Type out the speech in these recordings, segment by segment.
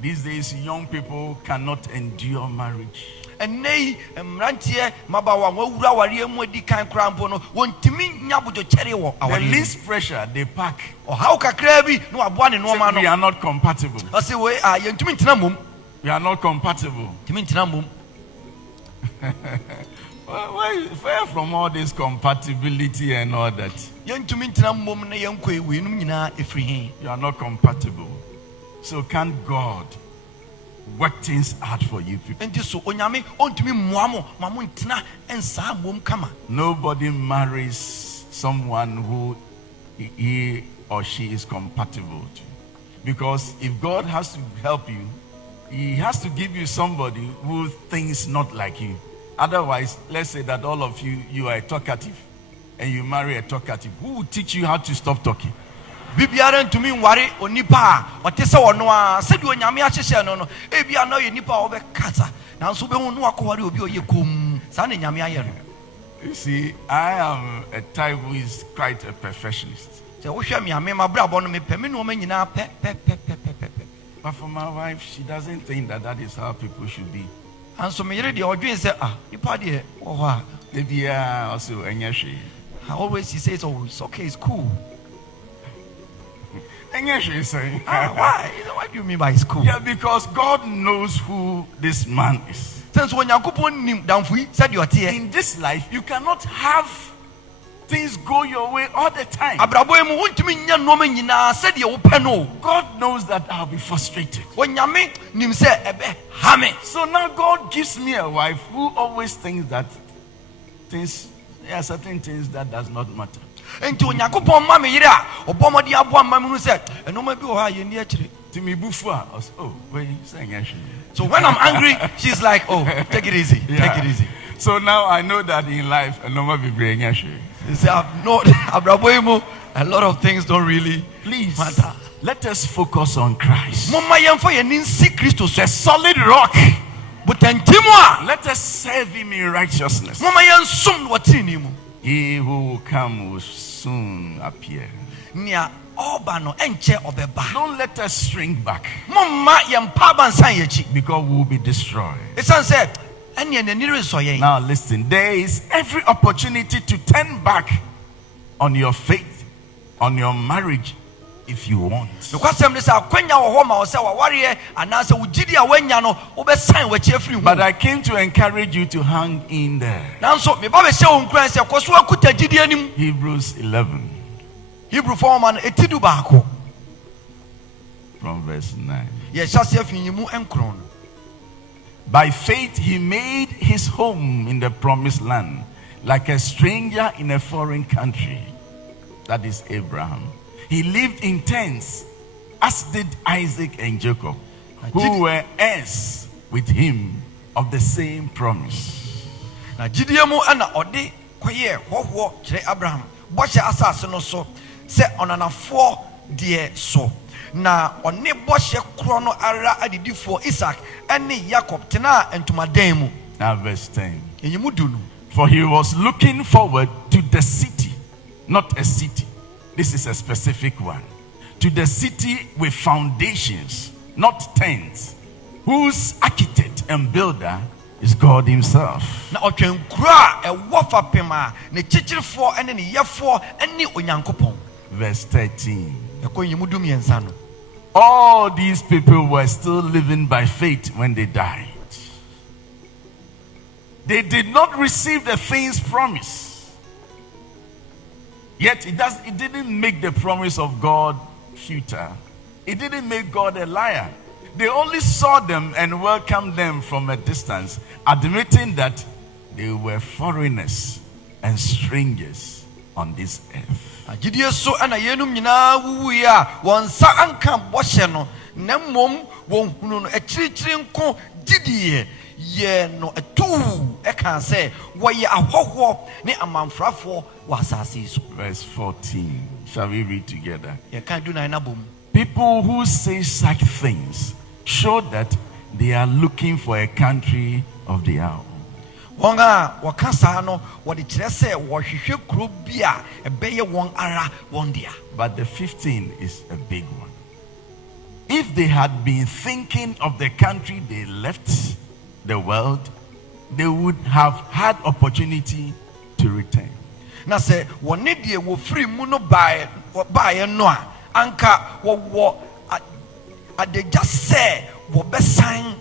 These days, young people cannot endure marriage. The least pressure they pack. Say, We are not compatible. We are not compatible. Where from all this compatibility and all that? You are not compatible. So can God work things out for you people? Nobody marries someone who he or she is compatible to. Because if God has to help you, he has to give you somebody who thinks not like you. Otherwise, let's say that all of you are a talkative and you marry a talkative. Who will teach you how to stop talking? Bibiara ntumi nware onipa otese wono a sedi onyame ahyehye no no ebia no ye nipa wo be kasa nanso be hu no akoware obi oye kom sa na nyame aye no. You see, I am a type who is quite a perfectionist. Se wo hwe me ame mabrabo no me pe me no ma nyina pe. But for my wife, she doesn't think that is how people should be. And so me yere de odwen say nipa de wo ho a Ebia also enyehwe. Always she says, oh, it's okay, it's cool. Why? What do you mean by it's cool? Yeah, because God knows who this man is. Since when you said you are here in this life, you cannot have things go your way all the time. God knows that I'll be frustrated. So now God gives me a wife who always thinks that there are certain things that does not matter. So when I'm angry, she's like, oh, take it easy, take it easy. So now I know that in life, a lot of things don't really matter. Let us focus on Christ, the solid rock. Let us serve him in righteousness. He who will come will soon appear. Don't let us shrink back, because we will be destroyed. Now listen, there is every opportunity to turn back on your faith, on your marriage, if you want. But I came to encourage you to hang in there. Hebrews 11 from verse 9. By faith he made his home in the promised land, like a stranger in a foreign country. That is Abraham. He lived in tents, as did Isaac and Jacob, who were heirs with him of the same promise. Na one boshe krono ara adidi for Isaac ene Jacob tena entumadan mu. Now verse 10. For he was looking forward to the city, not a city. This is a specific one. To the city with foundations, not tents, whose architect and builder is God himself. Na otwen kura e wofa pema ne chichirifo ene ne yefo ene onyankopon. Verse 13. All these people were still living by faith when they died. They did not receive the things promised. Yet it didn't make the promise of God futile. It didn't make God a liar. They only saw them and welcomed them from a distance, admitting that they were foreigners and strangers on this earth. So ana yenum nyina wuya wonsa anka boshe no na mom won hunu no ekirikyiri nko gidie ye no etu e kan say woye ahoho ne amanfrafo wasase so. Verse 14. Shall we read together? Ye kan do na na bom. People who say such things show that they are looking for a country of their own. But the 15 is a big one. if they had been thinking of the country they left, the world, they would have had opportunity to return. Na se woni de wo free mu no bae no a anka wo adagya se wo besan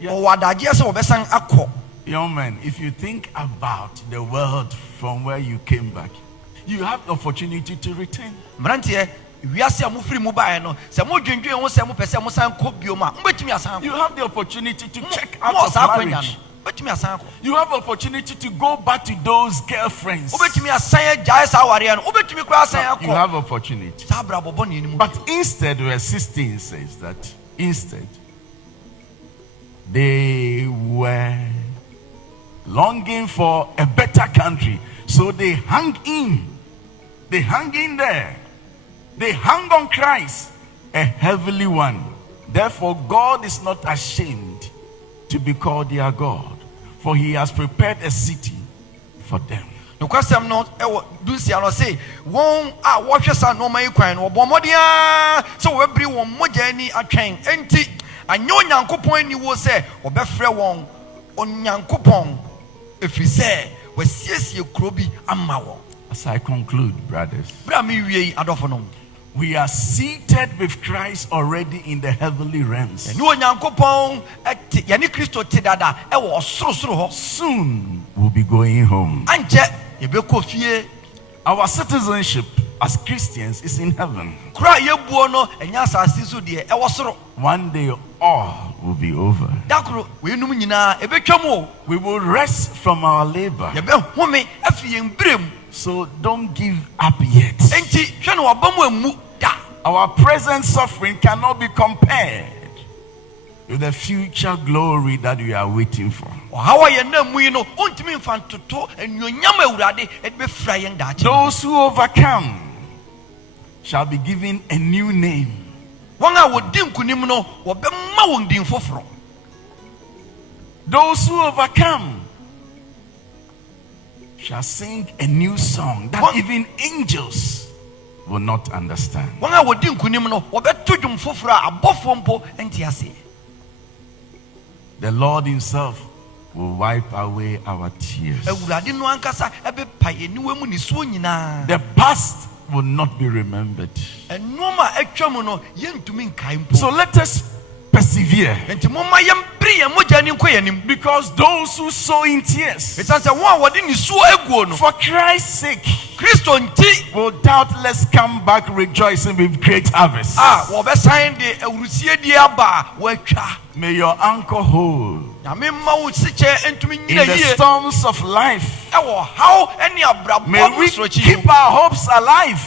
wo adagya se wo besan akọ. Young man, if you think about the world from where you came back, you have the opportunity to return. Mrantie wiase amu free mu bae no se mo dwendwen ho se mo pese mo san kọ bioma mbetumi asan. You have the opportunity to check out of marriage. You have opportunity to go back to those girlfriends. You have opportunity. But instead, verse 16 says that instead they were longing for a better country, so they hung in. They hung in there. They hung on Christ, a heavenly one. Therefore, God is not ashamed to be called their God, for he has prepared a city for them. No question not do see I say one watch us no my kwan no bomodia so every one moja ni atwen enti anyo nyankopon ni wo say obefre won onyankopon efri say wasiesie krobi ama won. As I conclude, brothers, bra mi wie adofo no, we are seated with Christ already in the heavenly realms. Soon we'll be going home. Our citizenship as Christians is in heaven. One day all will be over. We will rest from our labor. So don't give up yet. Our present suffering cannot be compared with the future glory that we are waiting for. Those who overcome shall be given a new name. Those who overcome shall sing a new song that even angels will not understand. The Lord himself will wipe away our tears. The past will not be remembered. So let us persevere, because those who sow in tears for Christ's sake will doubtless come back rejoicing with great harvest. May your anchor hold in the storms of life. May we keep our hopes alive